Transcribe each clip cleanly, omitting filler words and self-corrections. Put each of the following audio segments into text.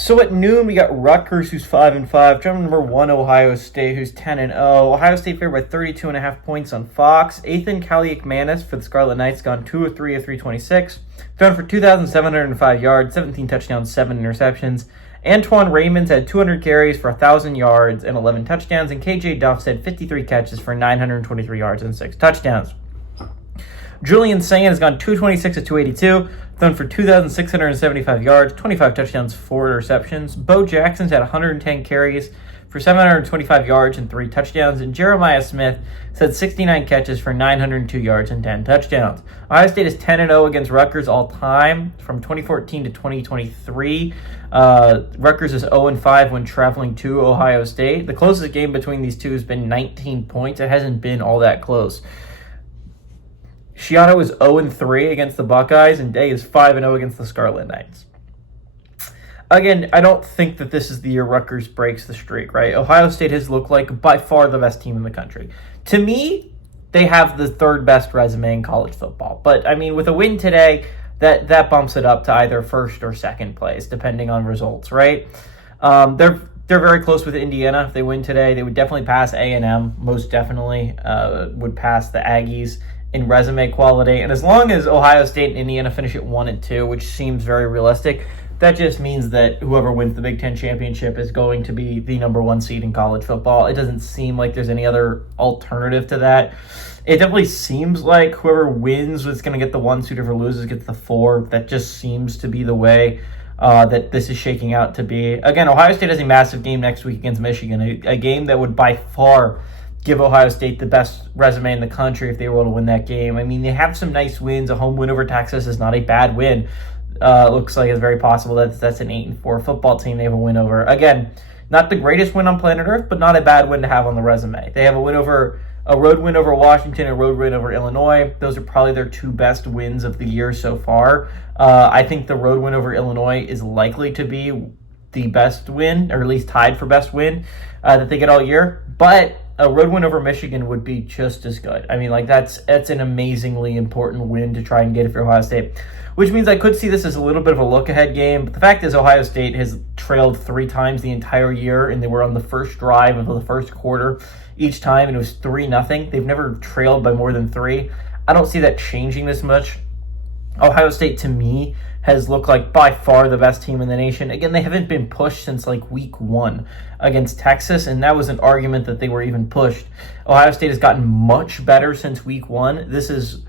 So at noon, we got Rutgers, who's 5-5. Drum number 1, Ohio State, who's 10-0. Ohio State favored by 32.5 points on Fox. Ethan Kaliakmanis for the Scarlet Knights gone 2 of 3 of 326. Thrown for 2,705 yards, 17 touchdowns, 7 interceptions. Antoine Raymond's had 200 carries for 1,000 yards and 11 touchdowns. And KJ Duff's had 53 catches for 923 yards and 6 touchdowns. Julian Sand has gone 226 of 282, thrown for 2,675 yards, 25 touchdowns, 4 interceptions. Bo Jackson's had 110 carries for 725 yards and 3 touchdowns. And Jeremiah Smith has had 69 catches for 902 yards and 10 touchdowns. Ohio State is 10-0 against Rutgers all time from 2014 to 2023. Rutgers is 0-5 when traveling to Ohio State. The closest game between these two has been 19 points. It hasn't been all that close. Schiano is 0-3 against the Buckeyes, and Day is 5-0 against the Scarlet Knights. Again, I don't think that this is the year Rutgers breaks the streak, right? Ohio State has looked like by far the best team in the country. To me, they have the third best resume in college football. But, I mean, with a win today, that bumps it up to either first or second place, depending on results, right? They're very close with Indiana. If they win today, they would definitely pass A&M, most definitely would pass the Aggies in resume quality. And as long as Ohio State and Indiana finish at 1 and 2, which seems very realistic, that just means that whoever wins the Big Ten championship is going to be the number 1 seed in college football. It doesn't seem like there's any other alternative to that. It definitely seems like whoever wins is going to get the 1 seed, whoever loses gets the 4. That just seems to be the way that this is shaking out to be. Again, Ohio State has a massive game next week against Michigan, a game that would by far give Ohio State the best resume in the country if they were able to win that game. I mean, they have some nice wins. A home win over Texas is not a bad win. Looks like it's very possible that that's an 8-4 football team they have a win over. Again, not the greatest win on planet Earth, but not a bad win to have on the resume. They have a road win over Washington, a road win over Illinois. Those are probably their 2 best wins of the year so far. I think the road win over Illinois is likely to be the best win, or at least tied for best win that they get all year. But a road win over Michigan would be just as good. I mean, like that's an amazingly important win to try and get if you're Ohio State, which means I could see this as a little bit of a look-ahead game. But the fact is Ohio State has trailed 3 times the entire year, and they were on the first drive of the first quarter each time, and it was 3-0. They've never trailed by more than 3. I don't see that changing this much. Ohio State, to me, has looked like by far the best team in the nation. Again, they haven't been pushed since like week 1 against Texas, and that was an argument that they were even pushed. Ohio State has gotten much better since week 1. This is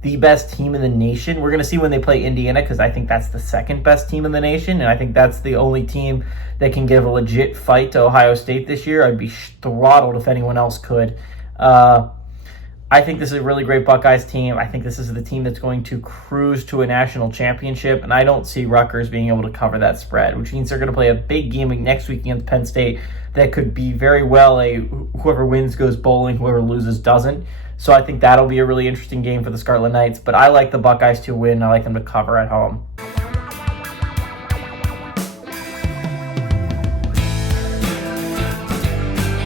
the best team in the nation. We're going to see when they play Indiana, because I think that's the second best team in the nation, and I think that's the only team that can give a legit fight to Ohio State this year. I'd be throttled if anyone else could. I think this is a really great Buckeyes team. I think this is the team that's going to cruise to a national championship, and I don't see Rutgers being able to cover that spread, which means they're going to play a big game next week against Penn State that could be very well a whoever wins goes bowling, whoever loses doesn't. So I think that'll be a really interesting game for the Scarlet Knights, but I like the Buckeyes to win. I like them to cover at home.